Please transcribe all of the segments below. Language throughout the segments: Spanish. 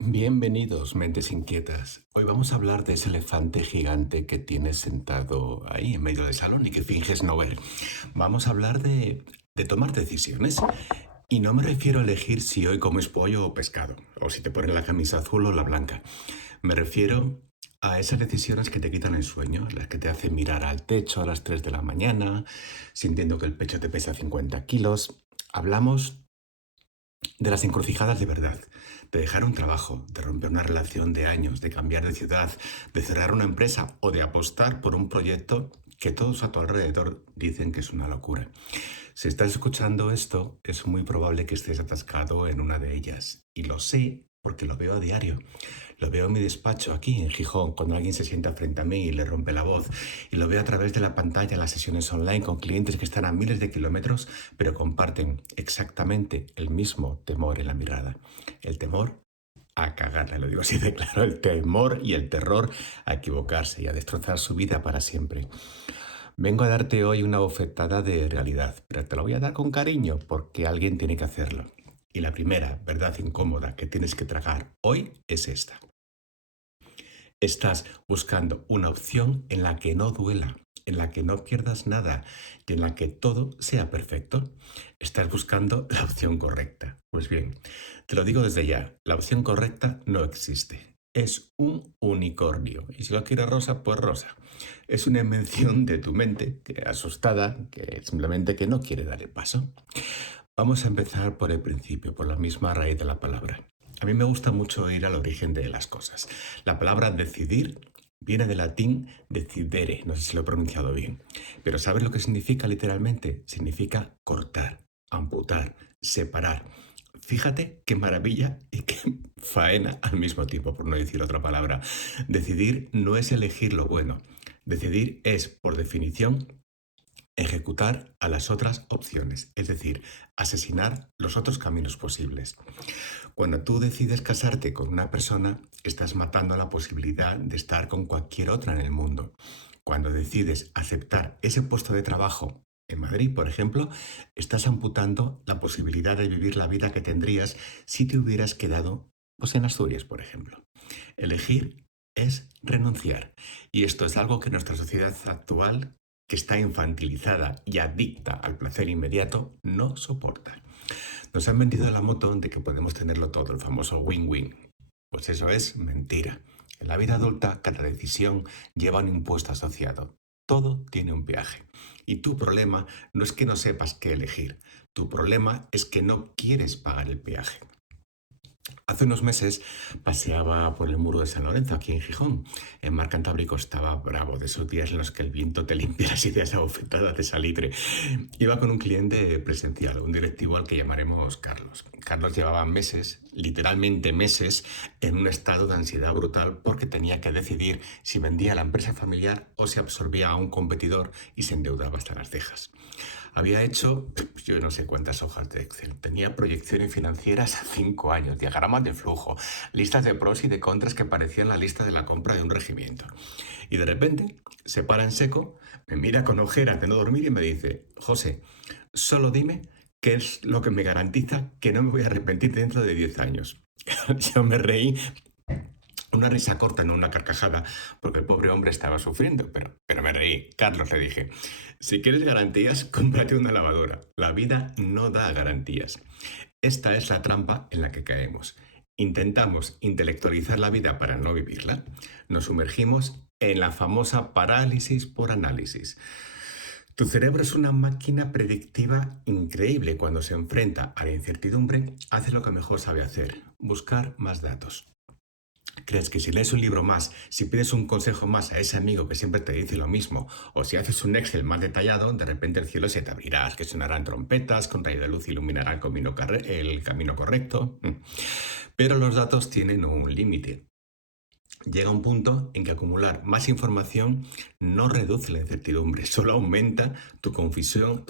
Bienvenidos, mentes inquietas. Hoy vamos a hablar de ese elefante gigante que tienes sentado ahí en medio del salón y que finges no ver. Vamos a hablar de tomar decisiones. Y no me refiero a elegir si hoy comes pollo o pescado, o si te pones la camisa azul o la blanca. Me refiero a esas decisiones que te quitan el sueño, las que te hacen mirar al techo a las 3 de la mañana, sintiendo que el pecho te pesa 50 kilos. Hablamos de las encrucijadas de verdad, de dejar un trabajo, de romper una relación de años, de cambiar de ciudad, de cerrar una empresa o de apostar por un proyecto que todos a tu alrededor dicen que es una locura. Si estás escuchando esto, es muy probable que estés atascado en una de ellas. Y lo sé porque lo veo a diario. Lo veo en mi despacho aquí en Gijón, cuando alguien se sienta frente a mí y le rompe la voz. Y lo veo a través de la pantalla en las sesiones online con clientes que están a miles de kilómetros, pero comparten exactamente el mismo temor en la mirada. El temor a cagarla, lo digo así de claro, el temor y el terror a equivocarse y a destrozar su vida para siempre. Vengo a darte hoy una bofetada de realidad, pero te la voy a dar con cariño porque alguien tiene que hacerlo. Y la primera verdad incómoda que tienes que tragar hoy es esta. Estás buscando una opción en la que no duela, en la que no pierdas nada y en la que todo sea perfecto. Estás buscando la opción correcta. Pues bien, te lo digo desde ya, la opción correcta no existe. Es un unicornio. Y si lo quieres rosa, pues rosa. Es una invención de tu mente, que asustada, que simplemente que no quiere dar el paso. Vamos a empezar por el principio, por la misma raíz de la palabra. A mí me gusta mucho ir al origen de las cosas. La palabra decidir viene del latín decidere, no sé si lo he pronunciado bien. Pero ¿sabes lo que significa literalmente? Significa cortar, amputar, separar. Fíjate qué maravilla y qué faena al mismo tiempo, por no decir otra palabra. Decidir no es elegir lo bueno. Decidir es, por definición, ejecutar a las otras opciones, es decir, asesinar los otros caminos posibles. Cuando tú decides casarte con una persona, estás matando la posibilidad de estar con cualquier otra en el mundo. Cuando decides aceptar ese puesto de trabajo en Madrid, por ejemplo, estás amputando la posibilidad de vivir la vida que tendrías si te hubieras quedado pues, en Asturias, por ejemplo. Elegir es renunciar. Y esto es algo que nuestra sociedad actual, que está infantilizada y adicta al placer inmediato, no soporta. Nos han vendido la moto de que podemos tenerlo todo, el famoso win-win. Pues eso es mentira. En la vida adulta, cada decisión lleva un impuesto asociado. Todo tiene un peaje. Y tu problema no es que no sepas qué elegir. Tu problema es que no quieres pagar el peaje. Hace unos meses paseaba por el muro de San Lorenzo, aquí en Gijón. El mar Cantábrico estaba bravo, de esos días en los que el viento te limpia las ideas abofetadas de salitre. Iba con un cliente presencial, un directivo al que llamaremos Carlos. Carlos llevaba meses, literalmente meses, en un estado de ansiedad brutal porque tenía que decidir si vendía la empresa familiar o si absorbía a un competidor y se endeudaba hasta las cejas. Había hecho, yo no sé cuántas hojas de Excel. Tenía proyecciones financieras a 5 años, diagramas de flujo, listas de pros y de contras que parecían la lista de la compra de un regimiento. Y de repente se para en seco, me mira con ojeras de no dormir y me dice, José, solo dime qué es lo que me garantiza que no me voy a arrepentir dentro de 10 años. Yo me reí, una risa corta, no una carcajada, porque el pobre hombre estaba sufriendo, pero me reí. Carlos, le dije, si quieres garantías, cómprate una lavadora. La vida no da garantías. Esta es la trampa en la que caemos. Intentamos intelectualizar la vida para no vivirla. Nos sumergimos en la famosa parálisis por análisis. Tu cerebro es una máquina predictiva increíble. Cuando se enfrenta a la incertidumbre, hace lo que mejor sabe hacer, buscar más datos. ¿Crees que si lees un libro más, si pides un consejo más a ese amigo que siempre te dice lo mismo, o si haces un Excel más detallado, de repente el cielo se te abrirá, que sonarán trompetas, que un rayo de luz iluminará el camino correcto? Pero los datos tienen un límite. Llega un punto en que acumular más información no reduce la incertidumbre, solo aumenta tu confusión,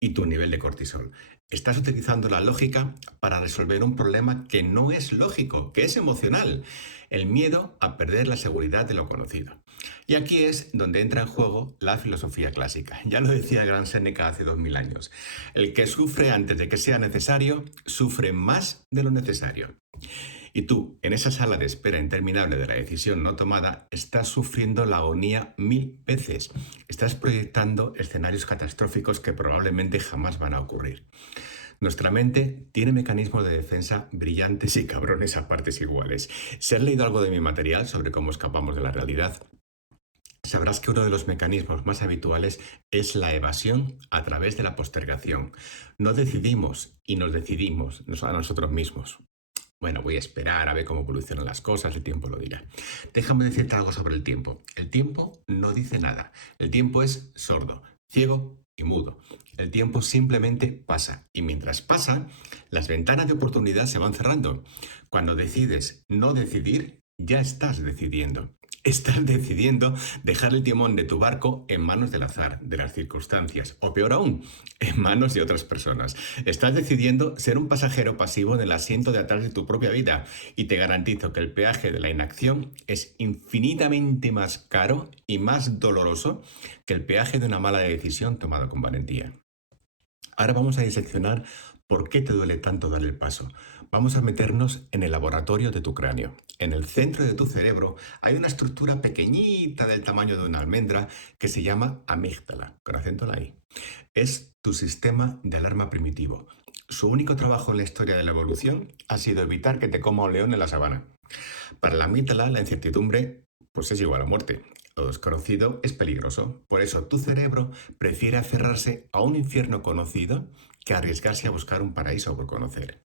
y tu nivel de cortisol. Estás utilizando la lógica para resolver un problema que no es lógico, que es emocional. El miedo a perder la seguridad de lo conocido. Y aquí es donde entra en juego la filosofía clásica. Ya lo decía el gran Séneca hace 2000 años. El que sufre antes de que sea necesario, sufre más de lo necesario. Y tú, en esa sala de espera interminable de la decisión no tomada, estás sufriendo la agonía 1000 veces. Estás proyectando escenarios catastróficos que probablemente jamás van a ocurrir. Nuestra mente tiene mecanismos de defensa brillantes y cabrones a partes iguales. Si has leído algo de mi material sobre cómo escapamos de la realidad, sabrás que uno de los mecanismos más habituales es la evasión a través de la postergación. No decidimos y nos decidimos a nosotros mismos. Bueno, voy a esperar a ver cómo evolucionan las cosas, el tiempo lo dirá. Déjame decirte algo sobre el tiempo. El tiempo no dice nada. El tiempo es sordo, ciego y mudo. El tiempo simplemente pasa y mientras pasa, las ventanas de oportunidad se van cerrando. Cuando decides no decidir, ya estás decidiendo. Estás decidiendo dejar el timón de tu barco en manos del azar, de las circunstancias, o peor aún, en manos de otras personas. Estás decidiendo ser un pasajero pasivo en el asiento de atrás de tu propia vida y te garantizo que el peaje de la inacción es infinitamente más caro y más doloroso que el peaje de una mala decisión tomada con valentía. Ahora vamos a diseccionar por qué te duele tanto dar el paso. Vamos a meternos en el laboratorio de tu cráneo. En el centro de tu cerebro hay una estructura pequeñita del tamaño de una almendra que se llama amígdala, con acento en la I. Es tu sistema de alarma primitivo. Su único trabajo en la historia de la evolución ha sido evitar que te coma un león en la sabana. Para la amígdala, la incertidumbre pues es igual a muerte. Lo desconocido es peligroso. Por eso tu cerebro prefiere aferrarse a un infierno conocido que arriesgarse a buscar un paraíso por conocer.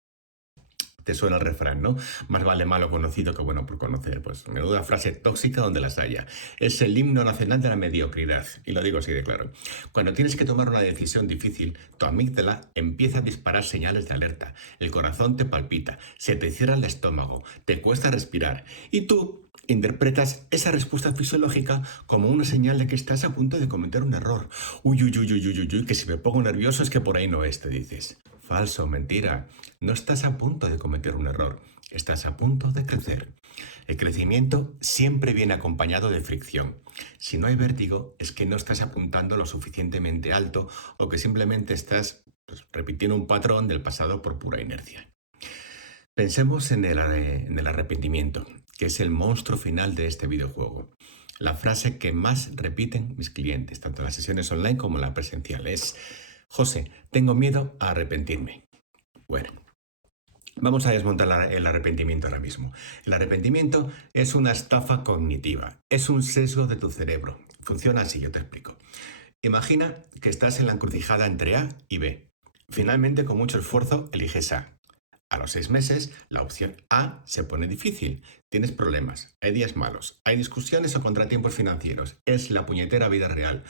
Te suena el refrán, ¿no? Más vale malo conocido que bueno por conocer. Pues menuda frase tóxica donde las haya. Es el himno nacional de la mediocridad. Y lo digo así de claro. Cuando tienes que tomar una decisión difícil, tu amígdala empieza a disparar señales de alerta. El corazón te palpita, se te cierra el estómago, te cuesta respirar. Y tú interpretas esa respuesta fisiológica como una señal de que estás a punto de cometer un error. Uy, uy, uy, uy, uy, uy, que si me pongo nervioso es que por ahí no es, te dices. Falso, mentira. No estás a punto de cometer un error, estás a punto de crecer. El crecimiento siempre viene acompañado de fricción. Si no hay vértigo, es que no estás apuntando lo suficientemente alto o que simplemente estás repitiendo un patrón del pasado por pura inercia. Pensemos en el arrepentimiento, que es el monstruo final de este videojuego. La frase que más repiten mis clientes, tanto en las sesiones online como en la presencial, es: José, tengo miedo a arrepentirme. Bueno, vamos a desmontar el arrepentimiento ahora mismo. El arrepentimiento es una estafa cognitiva, es un sesgo de tu cerebro. Funciona así, yo te explico. Imagina que estás en la encrucijada entre A y B. Finalmente, con mucho esfuerzo, eliges A. A los 6 meses, la opción A se pone difícil. Tienes problemas, hay días malos, hay discusiones o contratiempos financieros. Es la puñetera vida real.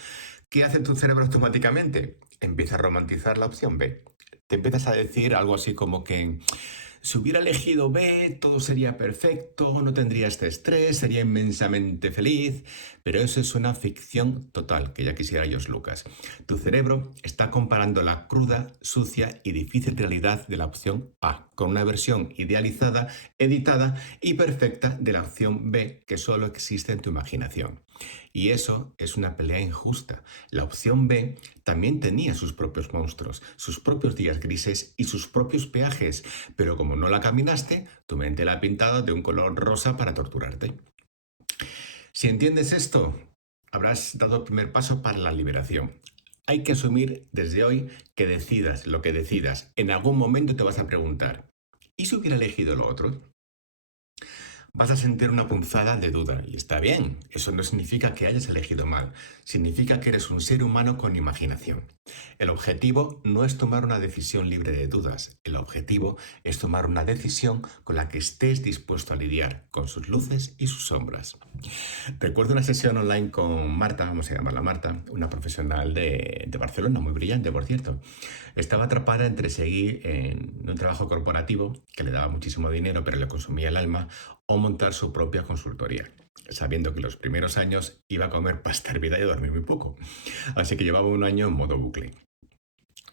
¿Qué hace tu cerebro automáticamente? Empieza a romantizar la opción B. Te empiezas a decir algo así como que si hubiera elegido B, todo sería perfecto, no tendría este estrés, sería inmensamente feliz. Pero eso es una ficción total, que ya quisiera George Lucas. Tu cerebro está comparando la cruda, sucia y difícil realidad de la opción A con una versión idealizada, editada y perfecta de la opción B que solo existe en tu imaginación. Y eso es una pelea injusta. La opción B también tenía sus propios monstruos, sus propios días grises y sus propios peajes, pero como no la caminaste, tu mente la ha pintado de un color rosa para torturarte. Si entiendes esto, habrás dado el primer paso para la liberación. Hay que asumir desde hoy que decidas lo que decidas. En algún momento te vas a preguntar, ¿y si hubiera elegido lo otro? Vas a sentir una punzada de duda, y está bien. Eso no significa que hayas elegido mal, significa que eres un ser humano con imaginación. El objetivo no es tomar una decisión libre de dudas, el objetivo es tomar una decisión con la que estés dispuesto a lidiar, con sus luces y sus sombras. Recuerdo una sesión online con Marta, vamos a llamarla Marta, una profesional de Barcelona, muy brillante, por cierto. Estaba atrapada entre seguir en un trabajo corporativo que le daba muchísimo dinero, pero le consumía el alma, o montar su propia consultoría, sabiendo que los primeros años iba a comer pasta hervida y a dormir muy poco. Así que llevaba un año en modo bucle.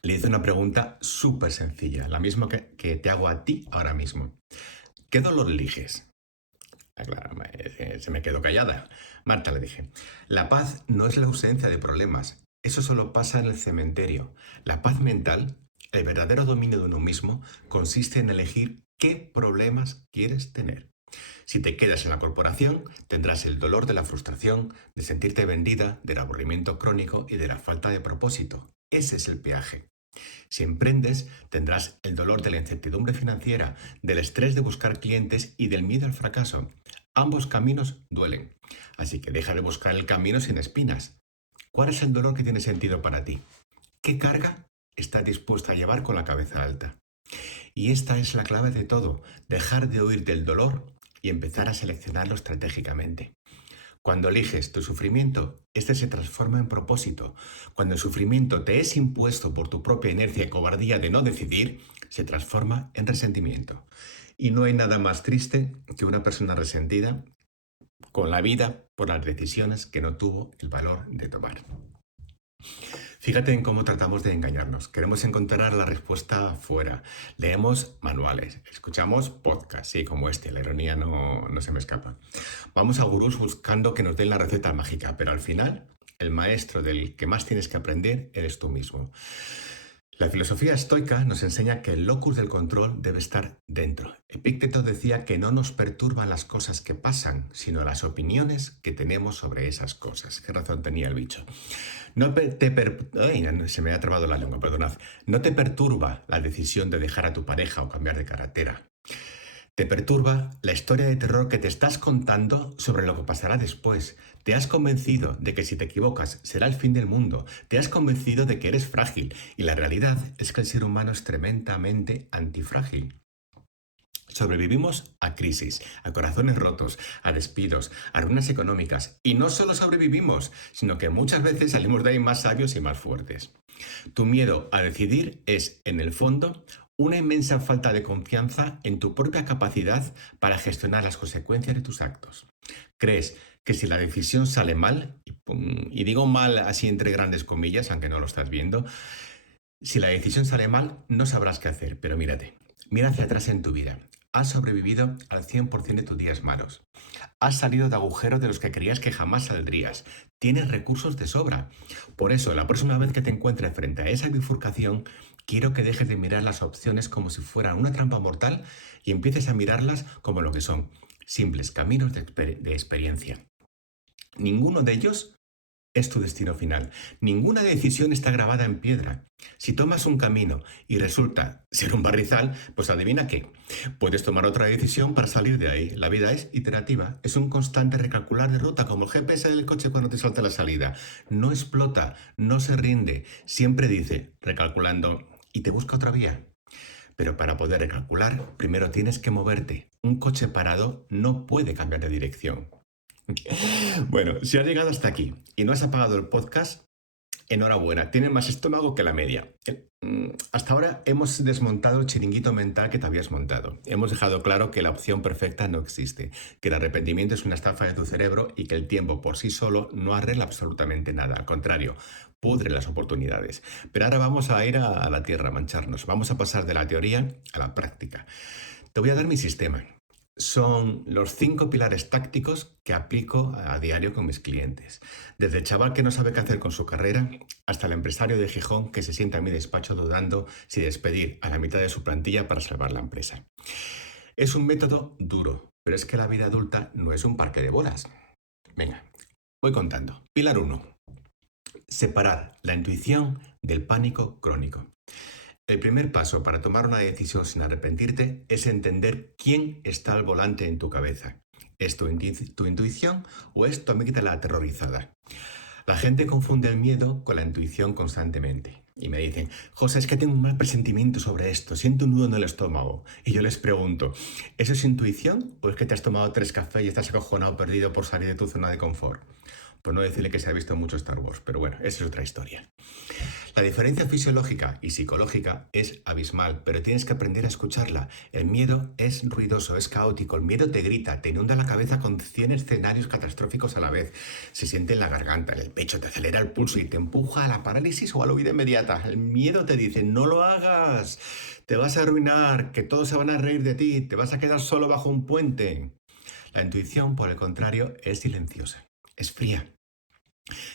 Le hice una pregunta súper sencilla, la misma que te hago a ti ahora mismo. ¿Qué dolor eliges? Claro, se me quedó callada. Marta, le dije, la paz no es la ausencia de problemas. Eso solo pasa en el cementerio. La paz mental, el verdadero dominio de uno mismo, consiste en elegir ¿Qué problemas quieres tener? Si te quedas en la corporación, tendrás el dolor de la frustración, de sentirte vendida, del aburrimiento crónico y de la falta de propósito. Ese es el peaje. Si emprendes, tendrás el dolor de la incertidumbre financiera, del estrés de buscar clientes y del miedo al fracaso. Ambos caminos duelen. Así que deja de buscar el camino sin espinas. ¿Cuál es el dolor que tiene sentido para ti? ¿Qué carga estás dispuesta a llevar con la cabeza alta? Y esta es la clave de todo, dejar de huir del dolor y empezar a seleccionarlo estratégicamente. Cuando eliges tu sufrimiento, este se transforma en propósito. Cuando el sufrimiento te es impuesto por tu propia inercia y cobardía de no decidir, se transforma en resentimiento. Y no hay nada más triste que una persona resentida con la vida por las decisiones que no tuvo el valor de tomar. Fíjate en cómo tratamos de engañarnos. Queremos encontrar la respuesta fuera. Leemos manuales, escuchamos podcasts, sí, como este, la ironía no se me escapa. Vamos a gurús buscando que nos den la receta mágica, pero al final, el maestro del que más tienes que aprender eres tú mismo. La filosofía estoica nos enseña que el locus del control debe estar dentro. Epícteto decía que no nos perturban las cosas que pasan, sino las opiniones que tenemos sobre esas cosas. ¿Qué razón tenía el bicho? Se me ha trabado la lengua, perdonad. No te perturba la decisión de dejar a tu pareja o cambiar de carretera. Te perturba la historia de terror que te estás contando sobre lo que pasará después. Te has convencido de que si te equivocas será el fin del mundo. Te has convencido de que eres frágil. Y la realidad es que el ser humano es tremendamente antifrágil. Sobrevivimos a crisis, a corazones rotos, a despidos, a ruinas económicas. Y no solo sobrevivimos, sino que muchas veces salimos de ahí más sabios y más fuertes. Tu miedo a decidir es, en el fondo, una inmensa falta de confianza en tu propia capacidad para gestionar las consecuencias de tus actos. Crees que si la decisión sale mal, y digo mal así entre grandes comillas, aunque no lo estás viendo, si la decisión sale mal, no sabrás qué hacer, pero mírate, mira hacia atrás en tu vida. Has sobrevivido al 100% de tus días malos. Has salido de agujeros de los que creías que jamás saldrías. Tienes recursos de sobra. Por eso, la próxima vez que te encuentres frente a esa bifurcación, quiero que dejes de mirar las opciones como si fueran una trampa mortal y empieces a mirarlas como lo que son, simples caminos de experiencia. Ninguno de ellos es tu destino final. Ninguna decisión está grabada en piedra. Si tomas un camino y resulta ser un barrizal, pues adivina qué. Puedes tomar otra decisión para salir de ahí. La vida es iterativa, es un constante recalcular de ruta, como el GPS del coche cuando te salta la salida. No explota, no se rinde, siempre dice, recalculando, y te busca otra vía. Pero para poder recalcular, primero tienes que moverte. Un coche parado no puede cambiar de dirección. Bueno, si has llegado hasta aquí y no has apagado el podcast, enhorabuena, tienes más estómago que la media. Hasta ahora hemos desmontado el chiringuito mental que te habías montado. Hemos dejado claro que la opción perfecta no existe, que el arrepentimiento es una estafa de tu cerebro y que el tiempo por sí solo no arregla absolutamente nada. Al contrario, pudre las oportunidades. Pero ahora vamos a ir a la tierra, a mancharnos. Vamos a pasar de la teoría a la práctica. Te voy a dar mi sistema. Son los 5 pilares tácticos que aplico a diario con mis clientes. Desde el chaval que no sabe qué hacer con su carrera hasta el empresario de Gijón que se sienta en mi despacho dudando si despedir a la mitad de su plantilla para salvar la empresa. Es un método duro, pero es que la vida adulta no es un parque de bolas. Venga, voy contando. Pilar 1. Separar la intuición del pánico crónico. El primer paso para tomar una decisión sin arrepentirte es entender quién está al volante en tu cabeza. ¿Es tu intuición o es tu amígdala aterrorizada? La gente confunde el miedo con la intuición constantemente. Y me dicen, José, es que tengo un mal presentimiento sobre esto, siento un nudo en el estómago. Y yo les pregunto, ¿eso es intuición o es que te has tomado 3 cafés y estás acojonado perdido por salir de tu zona de confort? Por no decirle que se ha visto mucho Star Wars, pero bueno, esa es otra historia. La diferencia fisiológica y psicológica es abismal, pero tienes que aprender a escucharla. El miedo es ruidoso, es caótico, el miedo te grita, te inunda la cabeza con 100 escenarios catastróficos a la vez. Se siente en la garganta, en el pecho, te acelera el pulso y te empuja a la parálisis o a la huida inmediata. El miedo te dice, no lo hagas, te vas a arruinar, que todos se van a reír de ti, te vas a quedar solo bajo un puente. La intuición, por el contrario, es silenciosa, es fría.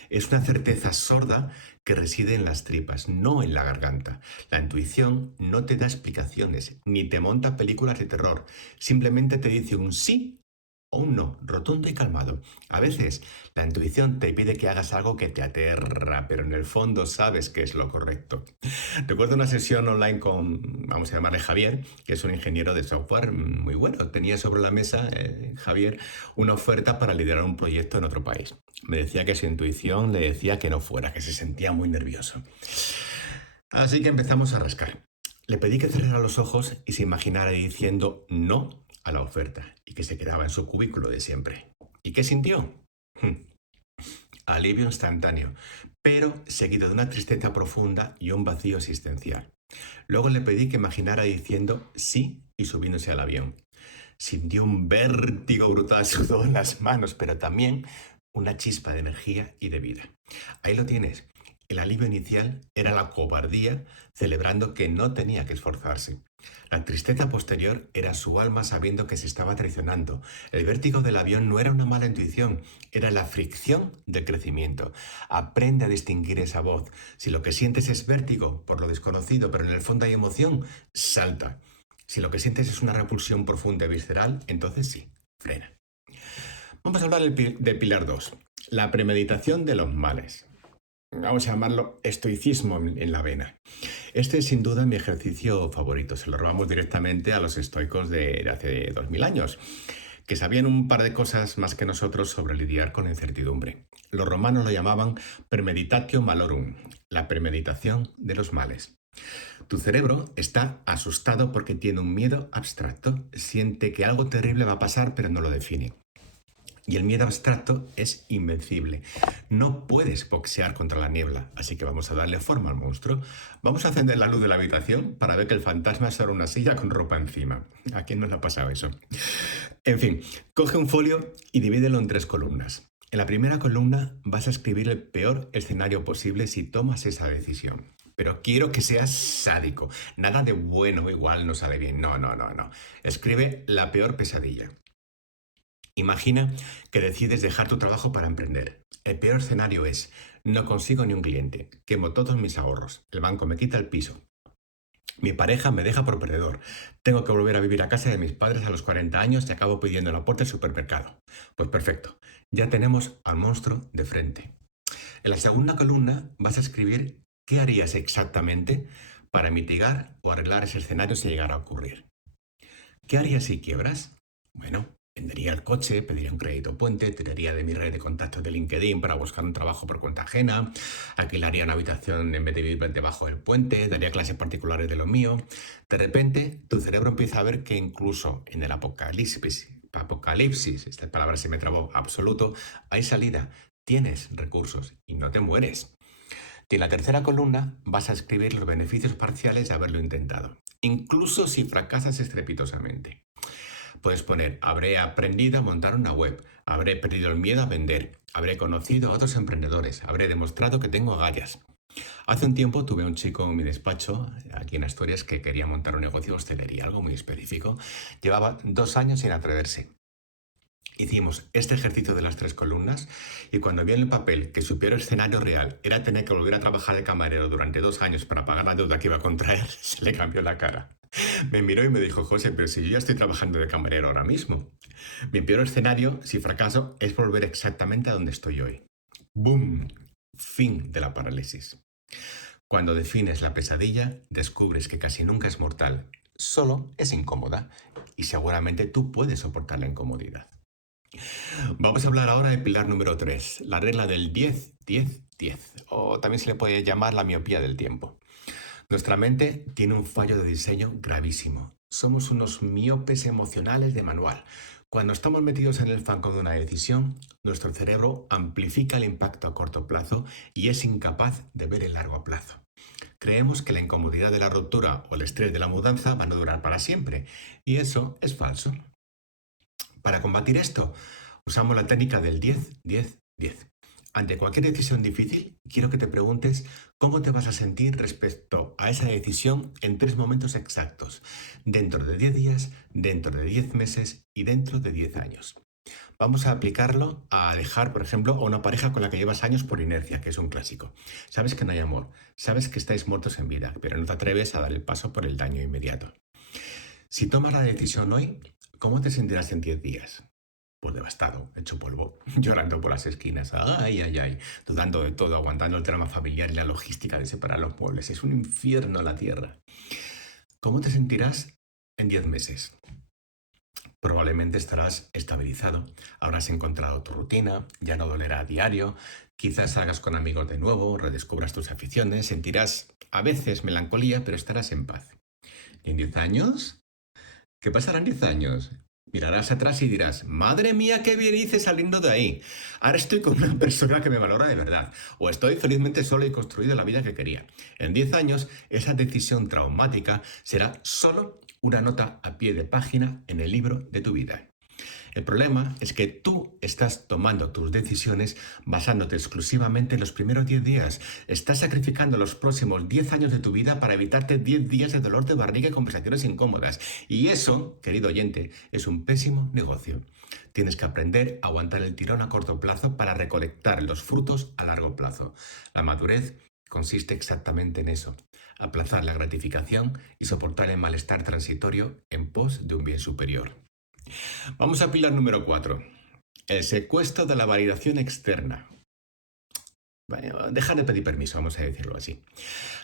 Es una certeza sorda que reside en las tripas, no en la garganta. La intuición no te da explicaciones, ni te monta películas de terror. Simplemente te dice un sí o un no, rotundo y calmado. A veces la intuición te pide que hagas algo que te aterra, pero en el fondo sabes que es lo correcto. Recuerdo una sesión online con, vamos a llamarle Javier, que es un ingeniero de software muy bueno. Tenía sobre la mesa, Javier, una oferta para liderar un proyecto en otro país. Me decía que su intuición le decía que no fuera, que se sentía muy nervioso. Así que empezamos a rascar. Le pedí que cerrara los ojos y se imaginara diciendo no a la oferta y que se quedaba en su cubículo de siempre. ¿Y qué sintió? Alivio instantáneo, pero seguido de una tristeza profunda y un vacío existencial. Luego le pedí que imaginara diciendo sí y subiéndose al avión. Sintió un vértigo brutal, sudó en las manos, pero también una chispa de energía y de vida. Ahí lo tienes. El alivio inicial era la cobardía, celebrando que no tenía que esforzarse. La tristeza posterior era su alma sabiendo que se estaba traicionando. El vértigo del avión no era una mala intuición, era la fricción del crecimiento. Aprende a distinguir esa voz. Si lo que sientes es vértigo por lo desconocido, pero en el fondo hay emoción, salta. Si lo que sientes es una repulsión profunda y visceral, entonces sí, frena. Vamos a hablar del pilar 2, la premeditación de los males. Vamos a llamarlo estoicismo en la vena. Este es sin duda mi ejercicio favorito. Se lo robamos directamente a los estoicos de hace 2000 años, que sabían un par de cosas más que nosotros sobre lidiar con la incertidumbre. Los romanos lo llamaban premeditatio malorum, la premeditación de los males. Tu cerebro está asustado porque tiene un miedo abstracto, siente que algo terrible va a pasar pero no lo define. Y el miedo abstracto es invencible. No puedes boxear contra la niebla, así que vamos a darle forma al monstruo. Vamos a encender la luz de la habitación para ver que el fantasma es ahora una silla con ropa encima. ¿A quién no le ha pasado eso? En fin, coge un folio y divídelo en 3 columnas. En la primera columna vas a escribir el peor escenario posible si tomas esa decisión. Pero quiero que seas sádico. Nada de bueno, igual no sale bien. No, no, no, no. Escribe la peor pesadilla. Imagina que decides dejar tu trabajo para emprender. El peor escenario es, no consigo ni un cliente, quemo todos mis ahorros, el banco me quita el piso, mi pareja me deja por perdedor, tengo que volver a vivir a casa de mis padres a los 40 años y acabo pidiendo la puerta del supermercado. Pues perfecto, ya tenemos al monstruo de frente. En la segunda columna vas a escribir qué harías exactamente para mitigar o arreglar ese escenario si llegara a ocurrir. ¿Qué harías si quiebras? Bueno, vendería el coche, pediría un crédito puente, tiraría de mi red de contactos de LinkedIn para buscar un trabajo por cuenta ajena, alquilaría una habitación en vez de vivir debajo del puente, daría clases particulares de lo mío. De repente, tu cerebro empieza a ver que incluso en el apocalipsis, esta palabra se me trabó, absoluto, hay salida, tienes recursos y no te mueres. Y en la tercera columna vas a escribir los beneficios parciales de haberlo intentado, incluso si fracasas estrepitosamente. Puedes poner, habré aprendido a montar una web, habré perdido el miedo a vender, habré conocido a otros emprendedores, habré demostrado que tengo agallas. Hace un tiempo tuve un chico en mi despacho, aquí en Asturias, que quería montar un negocio de hostelería, algo muy específico. Llevaba 2 años sin atreverse. Hicimos este ejercicio de las 3 columnas y cuando vi en el papel que su peor escenario real era tener que volver a trabajar de camarero durante 2 años para pagar la deuda que iba a contraer, se le cambió la cara. Me miró y me dijo, José, pero si yo ya estoy trabajando de camarero ahora mismo. Mi peor escenario, si fracaso, es volver exactamente a donde estoy hoy. ¡Boom! Fin de la parálisis. Cuando defines la pesadilla, descubres que casi nunca es mortal, solo es incómoda y seguramente tú puedes soportar la incomodidad. Vamos a hablar ahora del pilar número 3, la regla del 10-10-10, o también se le puede llamar la miopía del tiempo. Nuestra mente tiene un fallo de diseño gravísimo. Somos unos miopes emocionales de manual. Cuando estamos metidos en el fango de una decisión, nuestro cerebro amplifica el impacto a corto plazo y es incapaz de ver el largo plazo. Creemos que la incomodidad de la ruptura o el estrés de la mudanza van a durar para siempre, y eso es falso. Para combatir esto, usamos la técnica del 10-10-10. Ante cualquier decisión difícil, quiero que te preguntes cómo te vas a sentir respecto a esa decisión en 3 momentos exactos, dentro de 10 días, dentro de 10 meses y dentro de 10 años. Vamos a aplicarlo a dejar, por ejemplo, a una pareja con la que llevas años por inercia, que es un clásico. Sabes que no hay amor, sabes que estáis muertos en vida, pero no te atreves a dar el paso por el daño inmediato. Si tomas la decisión hoy, ¿cómo te sentirás en 10 días? Pues devastado, hecho polvo, llorando por las esquinas, ay, ay, ay, dudando de todo, aguantando el drama familiar y la logística de separar los muebles. Es un infierno la tierra. ¿Cómo te sentirás en 10 meses? Probablemente estarás estabilizado, habrás encontrado tu rutina, ya no dolerá a diario, quizás salgas con amigos de nuevo, redescubras tus aficiones, sentirás a veces melancolía, pero estarás en paz. ¿Y en 10 años? ¿Qué pasará en 10 años? Mirarás atrás y dirás, madre mía, qué bien hice saliendo de ahí. Ahora estoy con una persona que me valora de verdad. O estoy felizmente solo y construido la vida que quería. En 10 años, esa decisión traumática será solo una nota a pie de página en el libro de tu vida. El problema es que tú estás tomando tus decisiones basándote exclusivamente en los primeros 10 días. Estás sacrificando los próximos 10 años de tu vida para evitarte 10 días de dolor de barriga y conversaciones incómodas. Y eso, querido oyente, es un pésimo negocio. Tienes que aprender a aguantar el tirón a corto plazo para recolectar los frutos a largo plazo. La madurez consiste exactamente en eso. Aplazar la gratificación y soportar el malestar transitorio en pos de un bien superior. Vamos a pilar número 4. El secuestro de la validación externa. Deja de pedir permiso, vamos a decirlo así.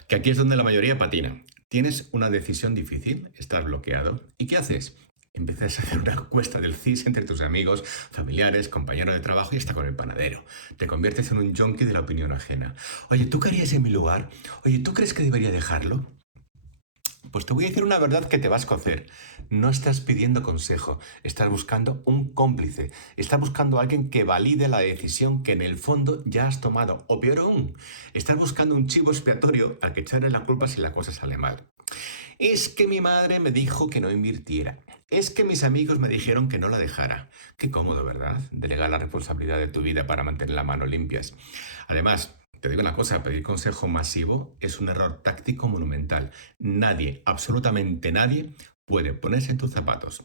Que aquí es donde la mayoría patina. Tienes una decisión difícil, estás bloqueado. ¿Y qué haces? Empiezas a hacer una encuesta del CIS entre tus amigos, familiares, compañeros de trabajo y hasta con el panadero. Te conviertes en un junkie de la opinión ajena. Oye, ¿tú qué harías en mi lugar? Oye, ¿tú crees que debería dejarlo? Pues te voy a decir una verdad que te va a escocer. No estás pidiendo consejo, estás buscando un cómplice, estás buscando a alguien que valide la decisión que en el fondo ya has tomado. O peor aún, estás buscando un chivo expiatorio al que echarle la culpa si la cosa sale mal. Es que mi madre me dijo que no invirtiera. Es que mis amigos me dijeron que no la dejara. Qué cómodo, ¿verdad? Delegar la responsabilidad de tu vida para mantener las manos limpias. Además, te digo una cosa, pedir consejo masivo es un error táctico monumental. Nadie, absolutamente nadie, puede ponerse en tus zapatos.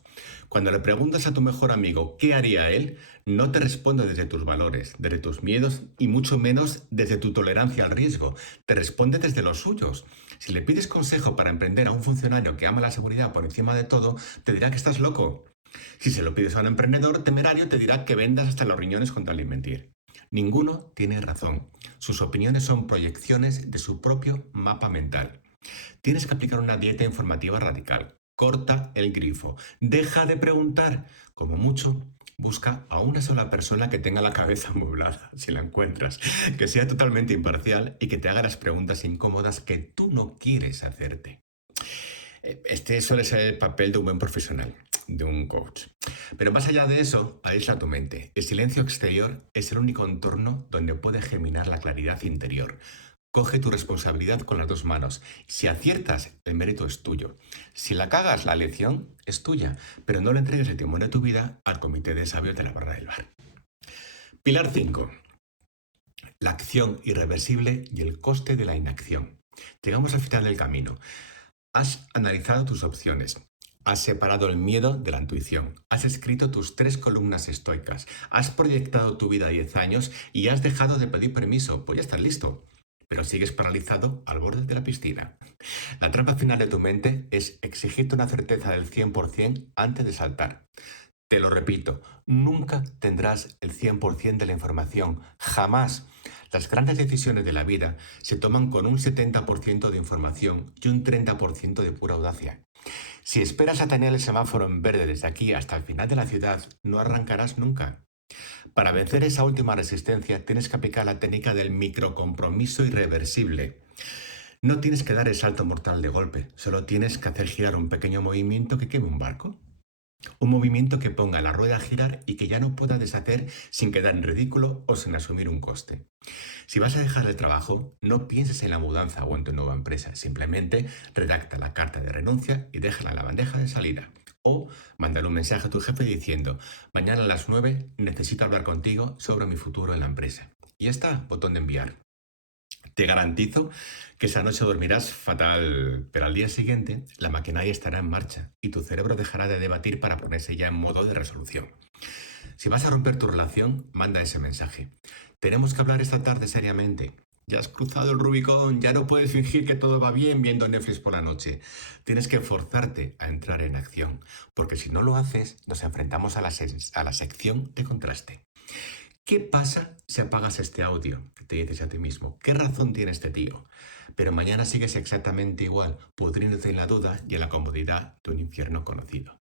Cuando le preguntas a tu mejor amigo qué haría él, no te responde desde tus valores, desde tus miedos y mucho menos desde tu tolerancia al riesgo. Te responde desde los suyos. Si le pides consejo para emprender a un funcionario que ama la seguridad por encima de todo, te dirá que estás loco. Si se lo pides a un emprendedor temerario, te dirá que vendas hasta los riñones con tal de mentir. Ninguno tiene razón. Sus opiniones son proyecciones de su propio mapa mental. Tienes que aplicar una dieta informativa radical. Corta el grifo. Deja de preguntar. Como mucho, busca a una sola persona que tenga la cabeza amueblada, si la encuentras, que sea totalmente imparcial y que te haga las preguntas incómodas que tú no quieres hacerte. Este suele ser el papel de un buen profesional, de un coach. Pero más allá de eso, aísla tu mente. El silencio exterior es el único entorno donde puede germinar la claridad interior. Coge tu responsabilidad con las dos manos. Si aciertas, el mérito es tuyo. Si la cagas, la lección es tuya. Pero no le entregues el timón de tu vida al comité de sabios de la barra del bar. Pilar 5. La acción irreversible y el coste de la inacción. Llegamos al final del camino. Has analizado tus opciones. Has separado el miedo de la intuición. Has escrito tus 3 columnas estoicas. Has proyectado tu vida a 10 años y has dejado de pedir permiso. Pues ya estás listo. Pero sigues paralizado al borde de la piscina. La trampa final de tu mente es exigirte una certeza del 100% antes de saltar. Te lo repito, nunca tendrás el 100% de la información. Jamás. Las grandes decisiones de la vida se toman con un 70% de información y un 30% de pura audacia. Si esperas a tener el semáforo en verde desde aquí hasta el final de la ciudad, no arrancarás nunca. Para vencer esa última resistencia, tienes que aplicar la técnica del microcompromiso irreversible. No tienes que dar el salto mortal de golpe, solo tienes que hacer girar un pequeño movimiento que queme un barco. Un movimiento que ponga la rueda a girar y que ya no pueda deshacer sin quedar en ridículo o sin asumir un coste. Si vas a dejar el trabajo, no pienses en la mudanza o en tu nueva empresa. Simplemente redacta la carta de renuncia y déjala en la bandeja de salida. O mándale un mensaje a tu jefe diciendo: mañana a las 9 necesito hablar contigo sobre mi futuro en la empresa. Y ya está, botón de enviar. Te garantizo que esa noche dormirás fatal, pero al día siguiente la maquinaria estará en marcha y tu cerebro dejará de debatir para ponerse ya en modo de resolución. Si vas a romper tu relación, manda ese mensaje. Tenemos que hablar esta tarde seriamente. Ya has cruzado el Rubicón, ya no puedes fingir que todo va bien viendo Netflix por la noche. Tienes que forzarte a entrar en acción, porque si no lo haces, nos enfrentamos a la sección de contraste. ¿Qué pasa si apagas este audio? Te dices a ti mismo, ¿qué razón tiene este tío? Pero mañana sigues exactamente igual, pudriéndote en la duda y en la comodidad de un infierno conocido.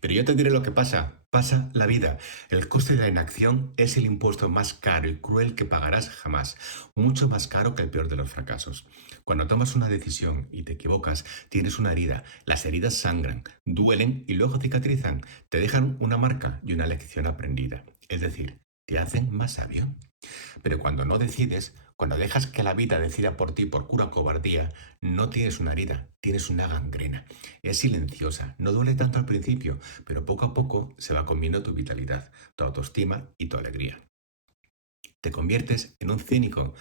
Pero yo te diré lo que pasa. Pasa la vida. El coste de la inacción es el impuesto más caro y cruel que pagarás jamás. Mucho más caro que el peor de los fracasos. Cuando tomas una decisión y te equivocas, tienes una herida. Las heridas sangran, duelen y luego cicatrizan. Te dejan una marca y una lección aprendida. Es decir, te hacen más sabio. Pero cuando no decides, cuando dejas que la vida decida por ti por pura cobardía, no tienes una herida, tienes una gangrena. Es silenciosa, no duele tanto al principio, pero poco a poco se va comiendo tu vitalidad, tu autoestima y tu alegría. Te conviertes en un cínico.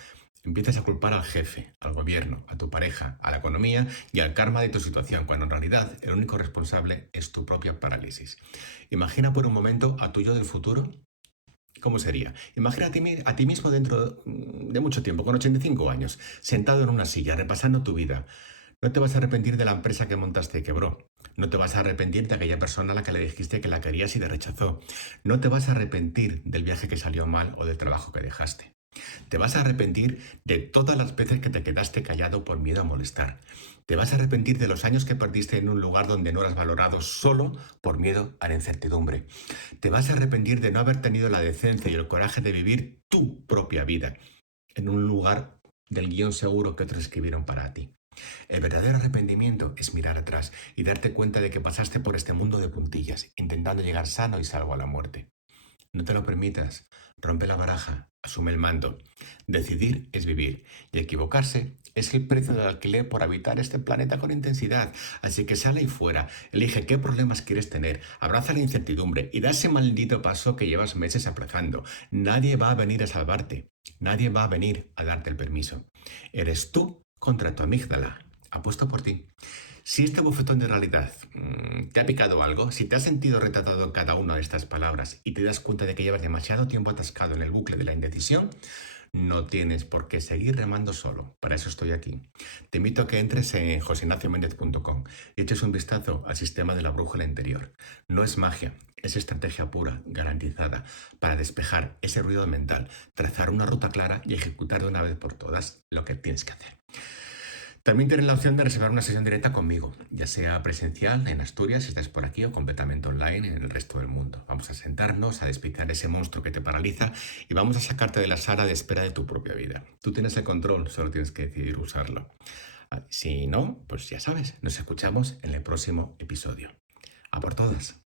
Empiezas a culpar al jefe, al gobierno, a tu pareja, a la economía y al karma de tu situación, cuando en realidad el único responsable es tu propia parálisis. Imagina por un momento a tu yo del futuro. ¿Cómo sería? Imagina a ti mismo dentro de mucho tiempo, con 85 años, sentado en una silla, repasando tu vida. No te vas a arrepentir de la empresa que montaste y quebró. No te vas a arrepentir de aquella persona a la que le dijiste que la querías y te rechazó. No te vas a arrepentir del viaje que salió mal o del trabajo que dejaste. Te vas a arrepentir de todas las veces que te quedaste callado por miedo a molestar. Te vas a arrepentir de los años que perdiste en un lugar donde no eras valorado solo por miedo a la incertidumbre. Te vas a arrepentir de no haber tenido la decencia y el coraje de vivir tu propia vida en un lugar del guión seguro que otros escribieron para ti. El verdadero arrepentimiento es mirar atrás y darte cuenta de que pasaste por este mundo de puntillas, intentando llegar sano y salvo a la muerte. No te lo permitas. Rompe la baraja, asume el mando. Decidir es vivir y equivocarse es el precio del alquiler por habitar este planeta con intensidad. Así que sale ahí fuera, elige qué problemas quieres tener, abraza la incertidumbre y da ese maldito paso que llevas meses aplazando. Nadie va a venir a salvarte. Nadie va a venir a darte el permiso. Eres tú contra tu amígdala. Apuesto por ti. Si este bofetón de realidad te ha picado algo, si te has sentido retratado en cada una de estas palabras y te das cuenta de que llevas demasiado tiempo atascado en el bucle de la indecisión, no tienes por qué seguir remando solo. Para eso estoy aquí. Te invito a que entres en josenaciomendez.com y eches un vistazo al sistema de la brújula interior. No es magia, es estrategia pura, garantizada, para despejar ese ruido mental, trazar una ruta clara y ejecutar de una vez por todas lo que tienes que hacer. También tienes la opción de reservar una sesión directa conmigo, ya sea presencial en Asturias, si estás por aquí, o completamente online en el resto del mundo. Vamos a sentarnos, a despiezar ese monstruo que te paraliza y vamos a sacarte de la sala de espera de tu propia vida. Tú tienes el control, solo tienes que decidir usarlo. Si no, pues ya sabes, nos escuchamos en el próximo episodio. A por todas.